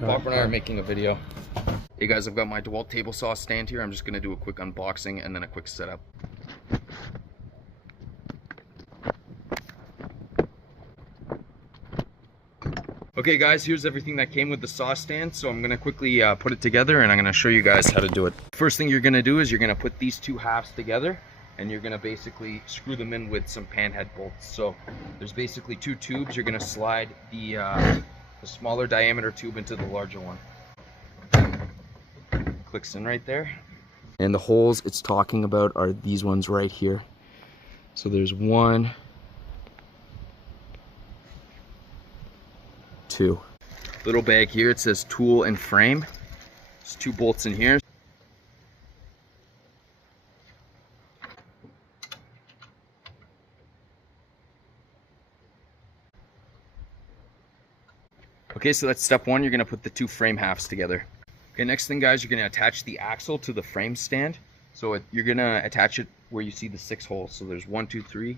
Papa and I are making a video. Hey guys, I've got my DEWALT table saw stand here. I'm just gonna do a quick unboxing and then a quick setup. Okay guys, here's everything that came with the saw stand. So I'm gonna quickly put it together and I'm gonna show you guys how to do it. First thing you're gonna do is you're gonna put these two halves together and you're gonna basically screw them in with some panhead bolts. So there's basically two tubes. You're gonna slide the smaller diameter tube into the larger one. Clicks in right there. And the holes it's talking about are these ones right here. So there's 1, 2. Little bag here, it says tool and frame. There's 2 bolts in here. Okay, so that's step 1. You're gonna put the 2 frame halves together. Okay, next thing guys, you're gonna attach the axle to the frame stand. So you're gonna attach it where you see the 6 holes. So there's 1, 2, 3,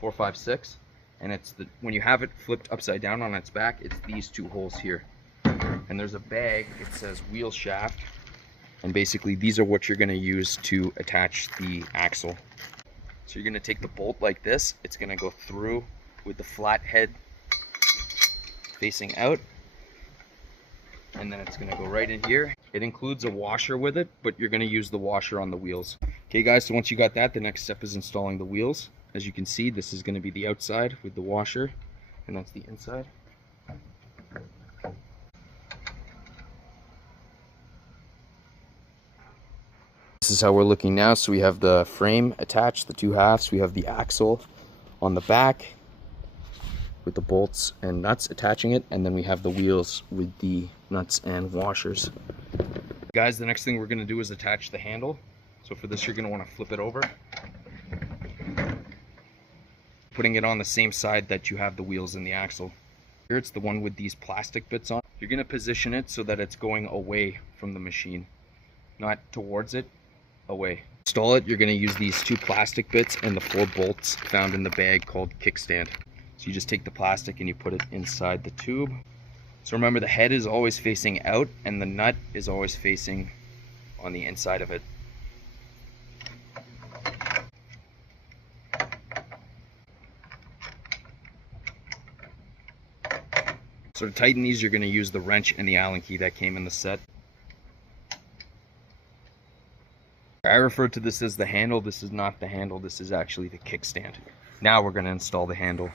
4, 5, 6. And it's when you have it flipped upside down on its back, it's these 2 holes here. And there's a bag, it says wheel shaft. And basically these are what you're gonna use to attach the axle. So you're gonna take the bolt like this. It's gonna go through with the flat head facing out. And then it's gonna go right in here. It includes a washer with it, but you're gonna use the washer on the wheels. Okay guys, so once you got that, the next step is installing the wheels. As you can see, this is gonna be the outside with the washer, and that's the inside. This is how we're looking now. So we have the frame attached, the 2 halves. We have the axle on the back with the bolts and nuts attaching it, and then we have the wheels with the nuts and washers. Guys, the next thing we're going to do is attach the handle. So for this, you're going to want to flip it over, putting it on the same side that you have the wheels and the axle. Here it's the one with these plastic bits on. You're going to position it so that it's going away from the machine, not towards it, away. Install it, you're going to use these 2 plastic bits and the 4 bolts found in the bag called kickstand. So you just take the plastic and you put it inside the tube. So remember, the head is always facing out and the nut is always facing on the inside of it. So to tighten these, you're going to use the wrench and the Allen key that came in the set. I refer to this as the handle. This is not the handle. This is actually the kickstand. Now we're going to install the handle.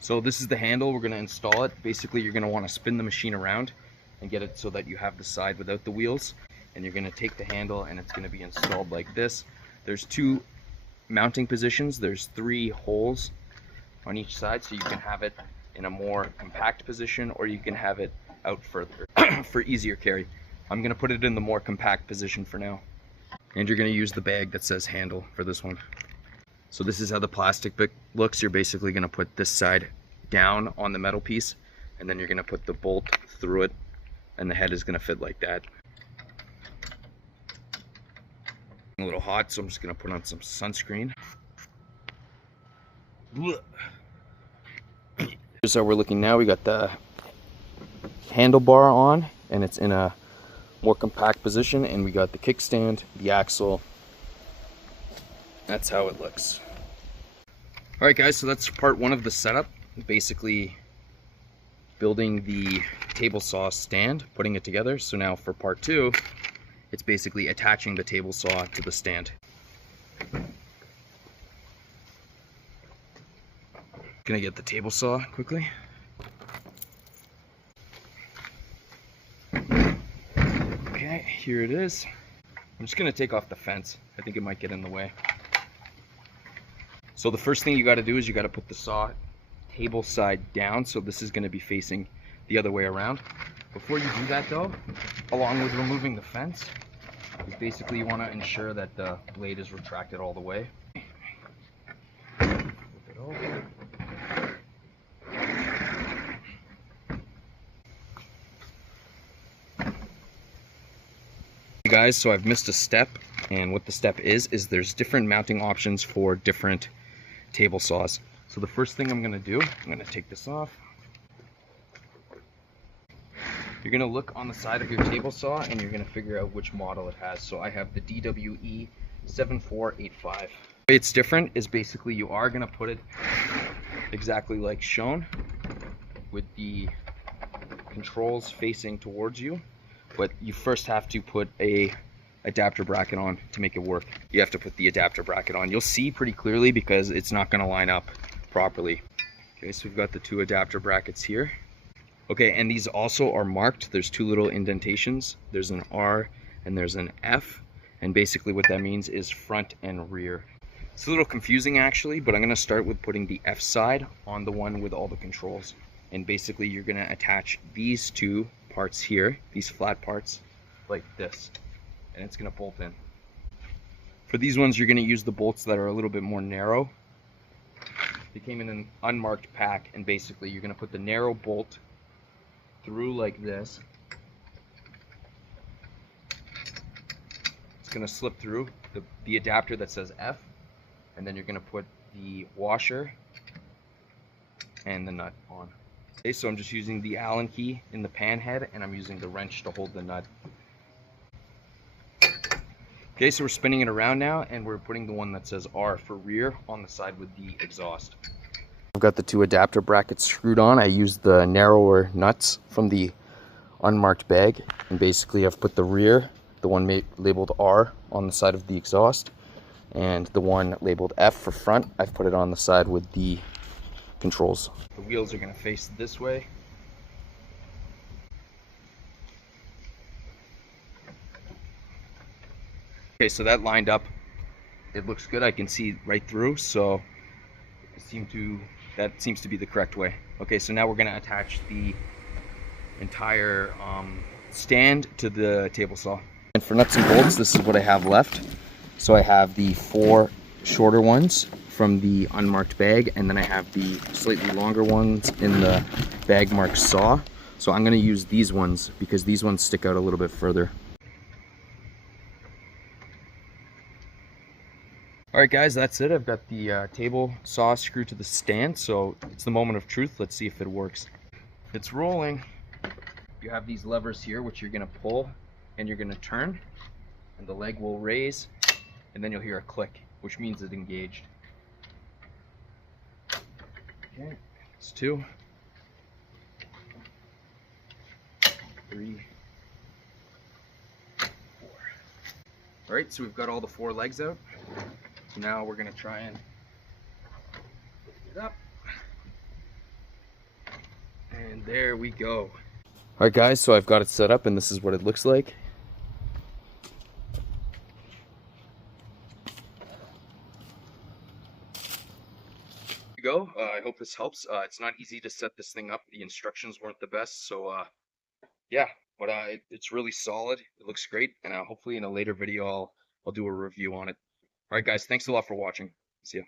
So this is the handle. We're going to install it. Basically, you're going to want to spin the machine around and get it so that you have the side without the wheels. And you're going to take the handle and it's going to be installed like this. There's 2 mounting positions. There's 3 holes on each side, so you can have it in a more compact position or you can have it out further for easier carry. I'm going to put it in the more compact position for now. And you're going to use the bag that says handle for this one. So this is how the plastic bit looks. You're basically going to put this side down on the metal piece and then you're going to put the bolt through it and the head is going to fit like that. A little hot, so I'm just going to put on some sunscreen. Here's how we're looking now. We got the handlebar on and it's in a more compact position, and we got the kickstand, the axle. That's how it looks. All right guys, so that's part 1 of the setup. Basically building the table saw stand, putting it together. So now for part 2, it's basically attaching the table saw to the stand. Gonna get the table saw quickly. Okay, here it is. I'm just gonna take off the fence. I think it might get in the way. So the first thing you got to do is you got to put the saw table side down. So this is going to be facing the other way around. Before you do that though, along with removing the fence, is basically you want to ensure that the blade is retracted all the way. Flip it over. Hey guys, so I've missed a step, and what the step is there's different mounting options for different table saws. So the first thing I'm going to do, I'm going to take this off. You're gonna look on the side of your table saw and you're gonna figure out which model it has. So I have the DWE7491. The way it's different is basically you are gonna put it exactly like shown with the controls facing towards you, but you first have to put a adapter bracket on to make it work. You have to put the adapter bracket on. You'll see pretty clearly because it's not gonna line up properly. Okay, so we've got the two adapter brackets here. Okay, and these also are marked. There's two little indentations. There's an R and there's an F. And basically what that means is front and rear. It's a little confusing actually, but I'm gonna start with putting the F side on the one with all the controls. And basically you're gonna attach these two parts here, these flat parts, like this. And it's gonna bolt in. For these ones, you're gonna use the bolts that are a little bit more narrow. They came in an unmarked pack, and basically you're gonna put the narrow bolt through like this. It's gonna slip through the adapter that says F, and then you're gonna put the washer and the nut on. Okay, so I'm just using the Allen key in the pan head, and I'm using the wrench to hold the nut. Okay, so we're spinning it around now, and we're putting the one that says R for rear on the side with the exhaust. I've got the two adapter brackets screwed on. I used the narrower nuts from the unmarked bag, and basically I've put the rear, the one labeled R, on the side of the exhaust, and the one labeled F for front, I've put it on the side with the controls. The wheels are going to face this way. Okay, so that lined up. It looks good. I can see right through, so that seems to be the correct way. Okay, so now we're going to attach the entire stand to the table saw. And for nuts and bolts, this is what I have left. So I have the 4 shorter ones from the unmarked bag, and then I have the slightly longer ones in the bag marked saw. So I'm going to use these ones because these ones stick out a little bit further. Alright guys, that's it. I've got the table saw screwed to the stand, so it's the moment of truth. Let's see if it works. It's rolling. You have these levers here which you're going to pull and you're going to turn, and the leg will raise, and then you'll hear a click, which means it's engaged. Okay, it's 2, 3, 4. Alright, so we've got all the 4 legs out. Now we're going to try and lift it up. And there we go. Alright guys, so I've got it set up and this is what it looks like. There you go. I hope this helps. It's not easy to set this thing up. The instructions weren't the best, so yeah, but it's really solid. It looks great, and hopefully in a later video I'll do a review on it. Alright guys, thanks a lot for watching. See ya.